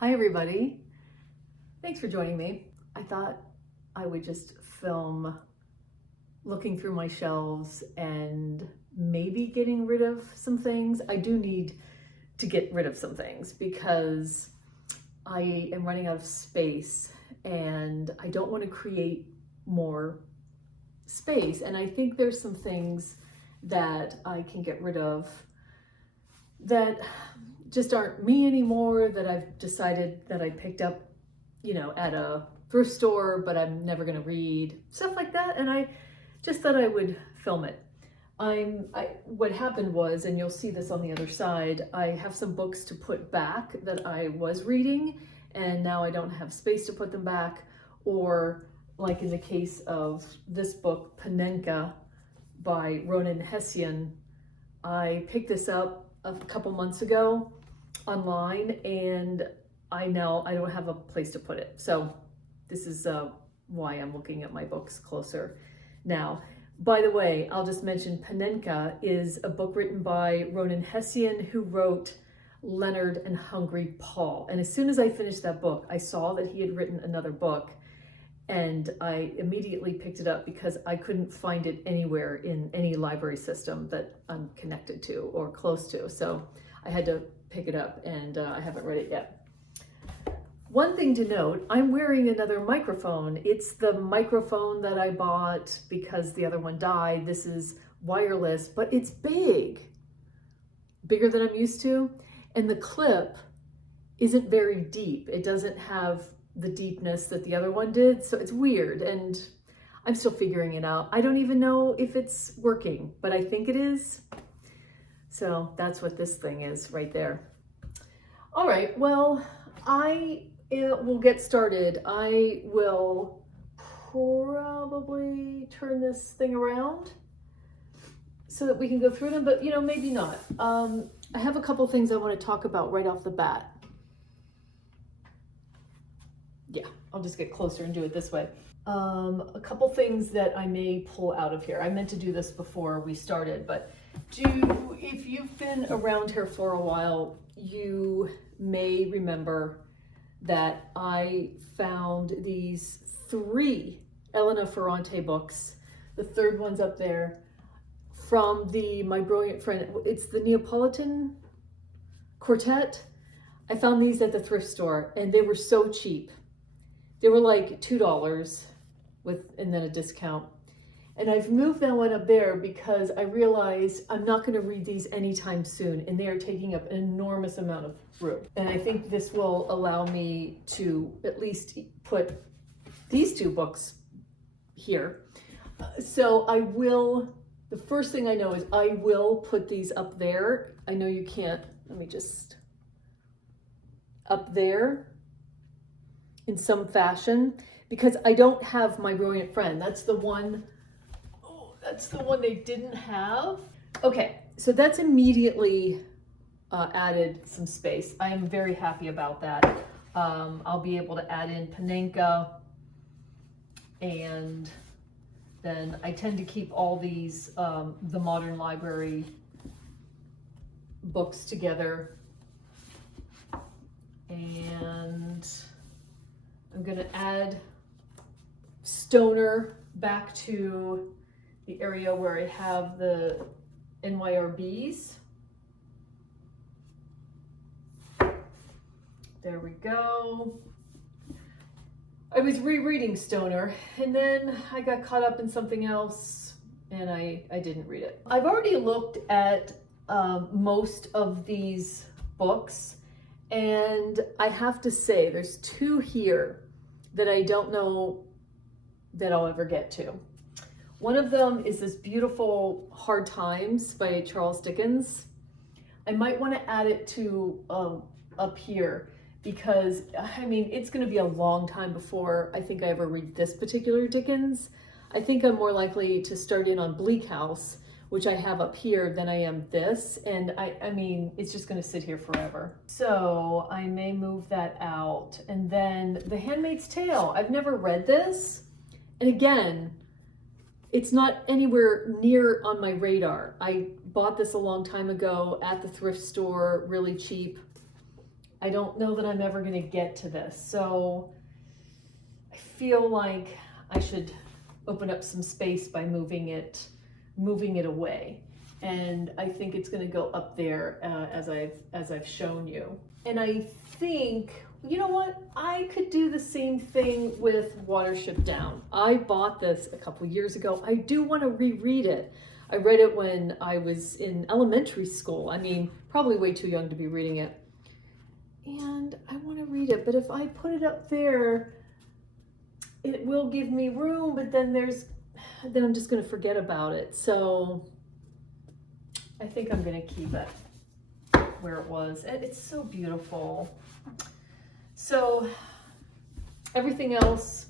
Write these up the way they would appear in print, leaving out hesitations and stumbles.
Hi everybody, thanks for joining me. I thought I would just film looking through my shelves and maybe getting rid of some things. I do need to get rid of some things because I am running out of space and I don't want to create more space. And I think there's some things that I can get rid of that just aren't me anymore, that I've decided that I picked up, at a thrift store, but I'm never going to read, stuff like that. And I just thought I would film it. What happened was, and you'll see this on the other side, I have some books to put back that I was reading, and now I don't have space to put them back. Or like in the case of this book, Panenka by Ronan Hessian, I picked this up a couple months ago online, and I don't have a place to put it. So this is why I'm looking at my books closer now. By the way, I'll just mention Panenka is a book written by Ronan Hessian, who wrote Leonard and Hungry Paul. And as soon as I finished that book, I saw that he had written another book, and I immediately picked it up because I couldn't find it anywhere in any library system that I'm connected to or close to. So I had to pick it up, and I haven't read it yet. One thing to note, I'm wearing another microphone. It's the microphone that I bought because the other one died. This is wireless, but it's bigger than I'm used to. And the clip isn't very deep. It doesn't have the deepness that the other one did. So it's weird, and I'm still figuring it out. I don't even know if it's working, but I think it is. So that's what this thing is right there. All right, well, we'll get started. I will probably turn this thing around so that we can go through them, but maybe not. I have a couple things I want to talk about right off the bat. Yeah, I'll just get closer and do it this way. A couple things that I may pull out of here. I meant to do this before we started, but if you've been around here for a while, you may remember that I found these 3 Elena Ferrante books. The third one's up there, from my brilliant friend. It's the Neapolitan Quartet. I found these at the thrift store, and they were so cheap. They were like $2 and then a discount. And I've moved that one up there because I realized I'm not going to read these anytime soon, and they are taking up an enormous amount of room. And I think this will allow me to at least put these 2 books here. So the first thing I know is I will put these up there. I know you can't, up there in some fashion, because I don't have my brilliant friend. That's the one they didn't have. Okay, so that's immediately added some space. I am very happy about that. I'll be able to add in Panenka, and then I tend to keep all these the Modern Library books together, and I'm going to add Stoner back to the area where I have the NYRBs. There we go. I was rereading Stoner, and then I got caught up in something else, and I didn't read it. I've already looked at most of these books, and I have to say there's 2 here that I don't know that I'll ever get to. One of them is this beautiful Hard Times by Charles Dickens. I might want to add it to up here, because it's going to be a long time before I think I ever read this particular Dickens. I think I'm more likely to start in on Bleak House, which I have up here, than I am this. And it's just going to sit here forever. So I may move that out. And then The Handmaid's Tale. I've never read this. And again, it's not anywhere near on my radar. I bought this a long time ago at the thrift store, really cheap. I don't know that I'm ever going to get to this. So I feel like I should open up some space by moving it away. And I think it's going to go up there as I've shown you. And I think, you know what? I could do the same thing with Watership Down. I bought this a couple years ago. I do want to reread it. I read it when I was in elementary school. I mean, probably way too young to be reading it. And I want to read it, but if I put it up there, it will give me room, but then I'm just going to forget about it. So I think I'm going to keep it where it was. And it's so beautiful. So everything else,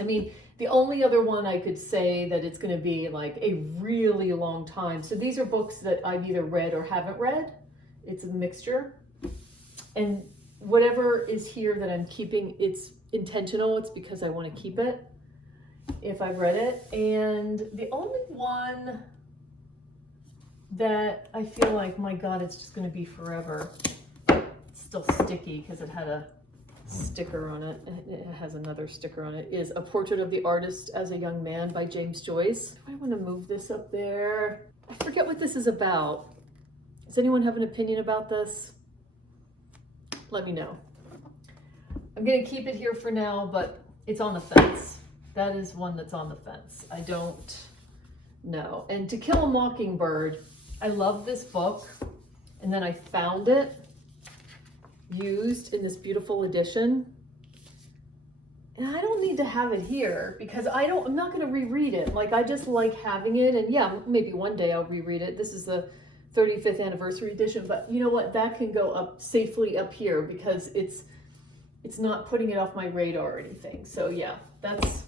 I mean, the only other one I could say that it's going to be like a really long time. So these are books that I've either read or haven't read. It's a mixture. And whatever is here that I'm keeping, it's intentional. It's because I want to keep it if I've read it. And the only one that I feel like, my God, it's just going to be forever. It's still sticky because it had a sticker on it. It has another sticker on it. Is A Portrait of the Artist as a Young Man by James Joyce. Do I want to move this up there? I forget what this is about. Does anyone have an opinion about this? Let me know. I'm going to keep it here for now, but it's on the fence. That is one that's on the fence. I don't know. And To Kill a Mockingbird, I love this book. And then I found it used in this beautiful edition. And I don't need to have it here because I'm not going to reread it. Like, I just like having it. And yeah, maybe one day I'll reread it. This is the 35th anniversary edition, but you know what? That can go up safely up here because it's not putting it off my radar or anything. So yeah, that's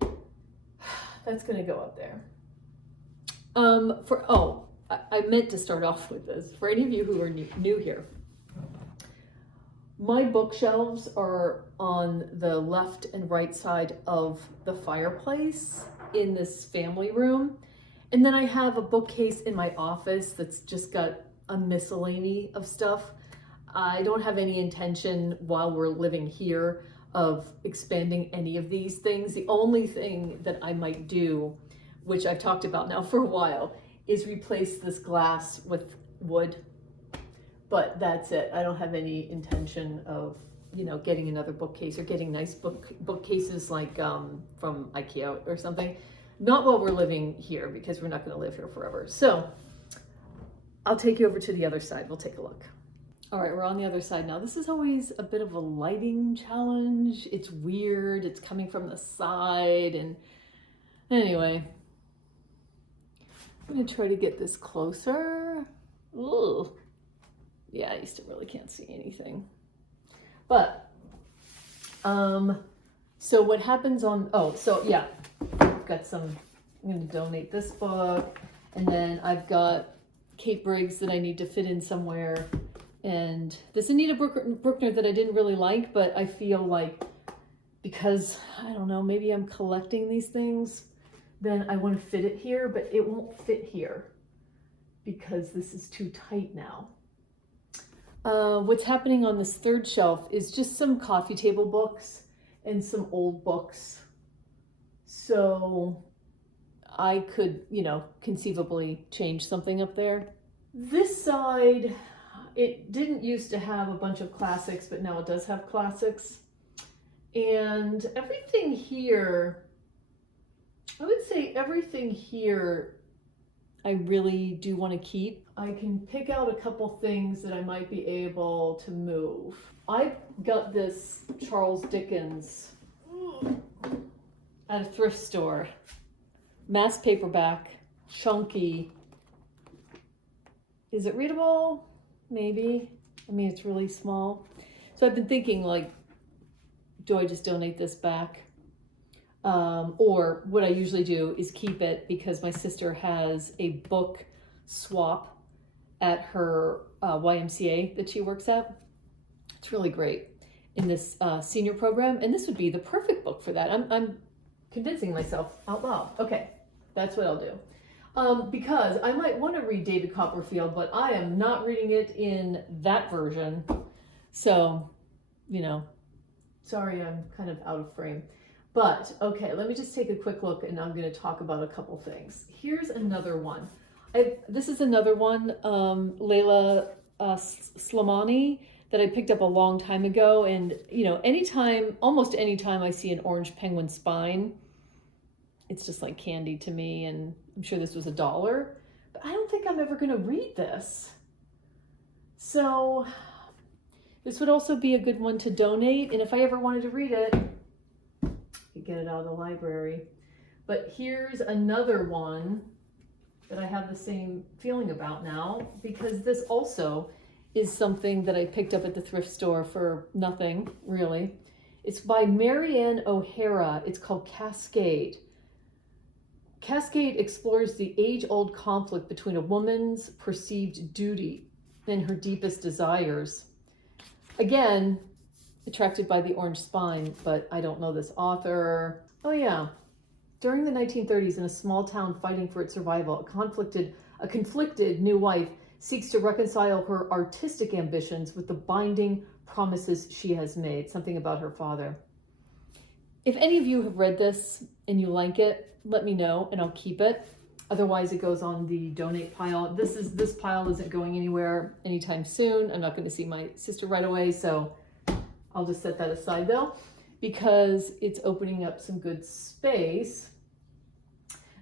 going to go up there. I meant to start off with this. For any of you who are new here, my bookshelves are on the left and right side of the fireplace in this family room. And then I have a bookcase in my office that's just got a miscellany of stuff. I don't have any intention while we're living here of expanding any of these things. The only thing that I might do, which I've talked about now for a while, is replace this glass with wood. But that's it. I don't have any intention of, getting another bookcase or getting nice bookcases like from IKEA or something. Not while we're living here because we're not going to live here forever. So I'll take you over to the other side. We'll take a look. All right, we're on the other side now. This is always a bit of a lighting challenge. It's weird. It's coming from the side. And anyway, I'm going to try to get this closer. Ooh. Yeah, I still really can't see anything. But, so what happens yeah. Got some, I'm going to donate this book, and then I've got Kate Briggs that I need to fit in somewhere, and this Anita Brookner that I didn't really like, but I feel like because, I don't know, maybe I'm collecting these things, then I want to fit it here, but it won't fit here because this is too tight now. What's happening on this third shelf is just some coffee table books and some old books. So I could, conceivably change something up there. This side, it didn't used to have a bunch of classics, but now it does have classics. And everything here, I would say everything here, I really do want to keep. I can pick out a couple things that I might be able to move. I got this Charles Dickens at a thrift store. Mass paperback, chunky. Is it readable? Maybe. I mean, it's really small. So I've been thinking, like, do I just donate this back? Or what I usually do is keep it because my sister has a book swap at her YMCA that she works at. It's really great in this senior program, and this would be the perfect book for that. I'm convincing myself out loud. Okay, that's what I'll do. Because I might want to read David Copperfield, but I am not reading it in that version. So, you know, sorry, I'm kind of out of frame. But, okay, let me just take a quick look and I'm going to talk about a couple things. Here's another one. This is another one, Layla Slimani, that I picked up a long time ago. And, you know, almost anytime I see an orange penguin spine, it's just like candy to me. And I'm sure this was $1, but I don't think I'm ever going to read this. So this would also be a good one to donate. And if I ever wanted to read it, I could get it out of the library. But here's another one that I have the same feeling about now, because this also is something that I picked up at the thrift store for nothing, really. It's by Marianne O'Hara. It's called Cascade. Cascade explores the age-old conflict between a woman's perceived duty and her deepest desires. Again, attracted by the orange spine, but I don't know this author. Oh yeah. During the 1930s, in a small town fighting for its survival, a conflicted new wife seeks to reconcile her artistic ambitions with the binding promises she has made. Something about her father. If any of you have read this and you like it, let me know and I'll keep it. Otherwise, it goes on the donate pile. This pile isn't going anywhere anytime soon. I'm not going to see my sister right away, so I'll just set that aside though, because it's opening up some good space.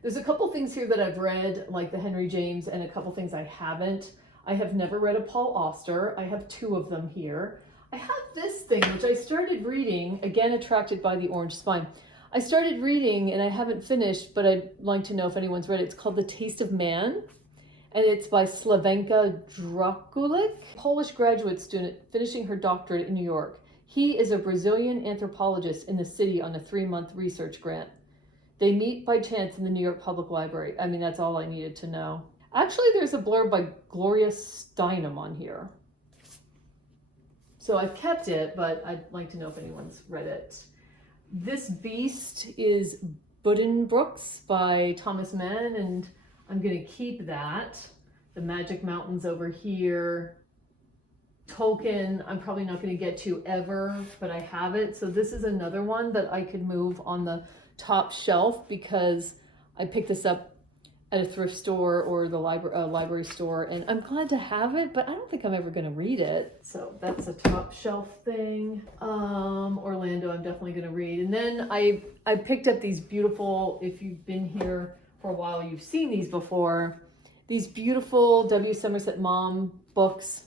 There's a couple things here that I've read, like the Henry James, and a couple things I haven't. I have never read a Paul Auster. I have 2 of them here. I have this thing, which I started reading, again, attracted by the orange spine. I started reading, and I haven't finished, but I'd like to know if anyone's read it. It's called The Taste of Man, and it's by Slavenka Drakulik, Polish graduate student finishing her doctorate in New York. He is a Brazilian anthropologist in the city on a 3-month research grant. They meet by chance in the New York Public Library. I mean, that's all I needed to know. Actually, there's a blurb by Gloria Steinem on here. So I've kept it, but I'd like to know if anyone's read it. This Beast is Buddenbrooks by Thomas Mann, and I'm going to keep that. The Magic Mountains over here. Tolkien, I'm probably not going to get to ever, but I have it. So this is another one that I could move on the top shelf because I picked this up at a thrift store or the library store, and I'm glad to have it, but I don't think I'm ever going to read it. So that's a top shelf thing. Orlando, I'm definitely going to read. And then I picked up these beautiful, if you've been here for a while, you've seen these before, these beautiful W. Somerset Maugham books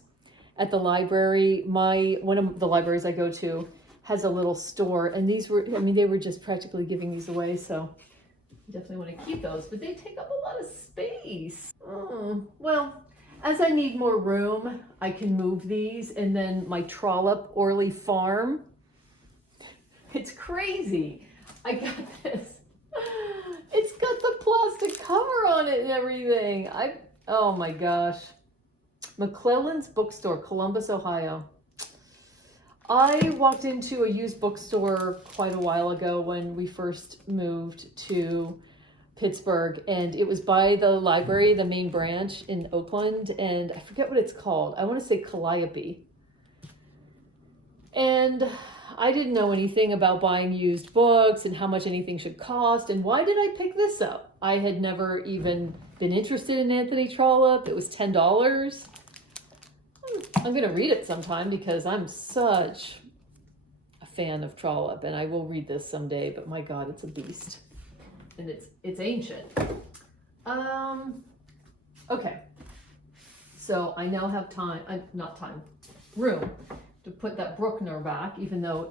at the library. One of the libraries I go to has a little store, and these were, I mean, they were just practically giving these away, so I definitely want to keep those, but they take up a lot of space. Well, as I need more room, I can move these, and then my trollop Orley Farm. It's crazy. I got this. It's got the plastic cover on it and everything. Oh my gosh. McClellan's Bookstore, Columbus, Ohio. I walked into a used bookstore quite a while ago when we first moved to Pittsburgh, and it was by the library, the main branch in Oakland, and I forget what it's called. I want to say Calliope. And I didn't know anything about buying used books and how much anything should cost, and why did I pick this up? I had never even been interested in Anthony Trollope. It was $10. I'm going to read it sometime because I'm such a fan of Trollope, and I will read this someday, but my God, it's a beast. And it's ancient. Okay. So I now have room to put that Bruckner back, even though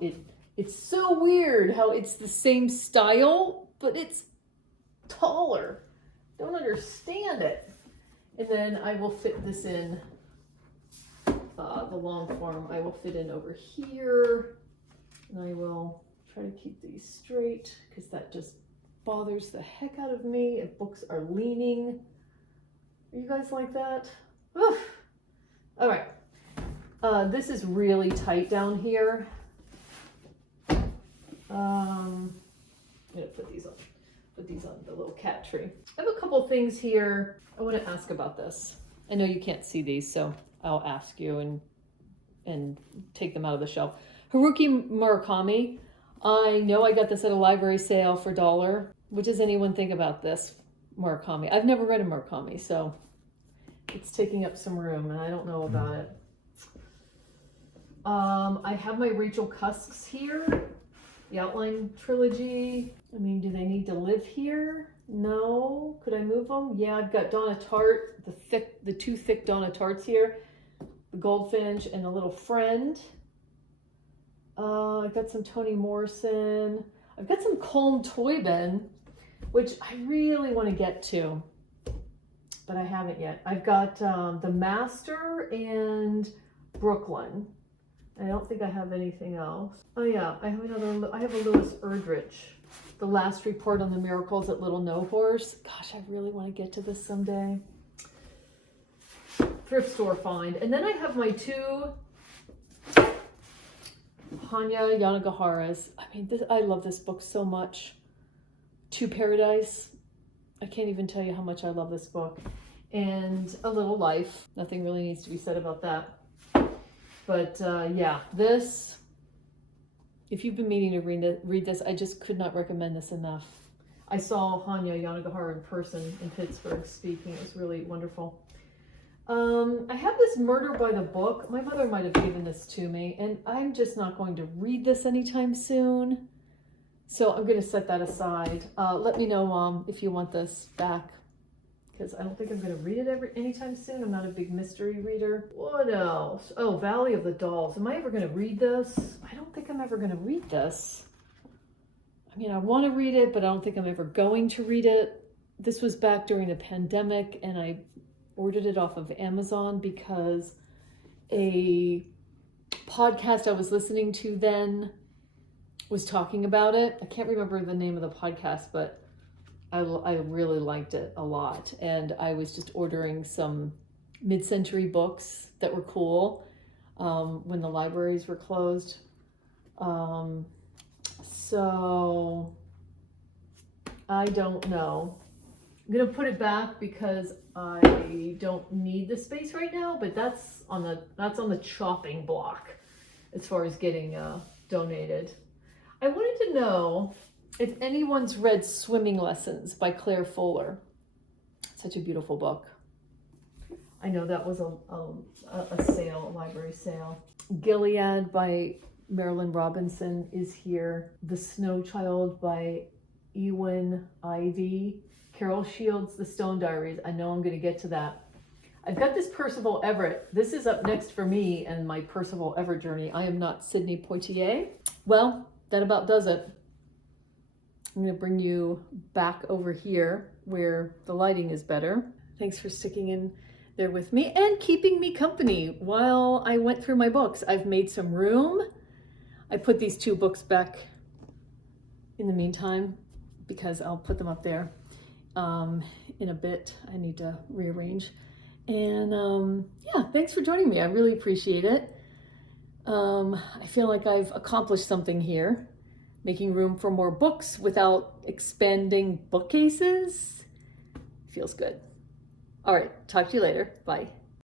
it's so weird how it's the same style, but it's taller. Don't understand it. And then I will fit this in. The long form I will fit in over here, and I will try to keep these straight because that just bothers the heck out of me if books are leaning. Are you guys like that? Oof. All right, this is really tight down here. I'm gonna put put these on the little cat tree. I have a couple things here I want to ask about this. I know you can't see these, so I'll ask you and take them out of the shelf. Haruki Murakami. I know I got this at a library sale for $1. What does anyone think about this Murakami? I've never read a Murakami, so it's taking up some room, and I don't know about it. I have my Rachel Cusks here, the Outline Trilogy. I mean, do they need to live here? No. Could I move them? Yeah, I've got Donna Tartt, the two thick Donna Tartts here, the Goldfinch and the Little Friend. I've got some Toni Morrison. I've got some Colm Toibin, which I really want to get to, but I haven't yet. I've got The Master and Brooklyn. I don't think I have anything else. Oh yeah, I have a Louis Erdrich, The Last Report on the Miracles at Little No Horse. Gosh, I really want to get to this someday. Thrift store find. And then I have my two Hanya Yanagihara's. I mean, I love this book so much. To Paradise. I can't even tell you how much I love this book. And A Little Life. Nothing really needs to be said about that. But yeah, this, if you've been meaning to read this, I just could not recommend this enough. I saw Hanya Yanagihara in person in Pittsburgh speaking. It was really wonderful. I have this Murder by the Book. My mother might have given this to me, and I'm just not going to read this anytime soon. So I'm going to set that aside. Let me know, Mom, if you want this back, because I don't think I'm going to read it anytime soon. I'm not a big mystery reader. What else? Oh, Valley of the Dolls. Am I ever going to read this? I don't think I'm ever going to read this. I mean, I want to read it, but I don't think I'm ever going to read it. This was back during the pandemic, and I ordered it off of Amazon because a podcast I was listening to then was talking about it. I can't remember the name of the podcast, but I really liked it a lot. And I was just ordering some mid-century books that were cool when the libraries were closed. So I don't know. I'm gonna put it back because I don't need the space right now, but that's on the chopping block as far as getting donated. I wanted to know if anyone's read Swimming Lessons by Claire Fuller. Such a beautiful book. I know that was a sale, a library sale. Gilead by Marilyn Robinson is here. The Snow Child by Ewan Ivey. Carol Shields, The Stone Diaries. I know I'm going to get to that. I've got this Percival Everett. This is up next for me and my Percival Everett journey. I am not Sidney Poitier. Well, that about does it. I'm going to bring you back over here where the lighting is better. Thanks for sticking in there with me and keeping me company while I went through my books. I've made some room. I put these two books back in the meantime because I'll put them up there in a bit. I need to rearrange. And yeah, thanks for joining me. I really appreciate it. I feel like I've accomplished something here. Making room for more books without expanding bookcases feels good. All right, talk to you later. Bye.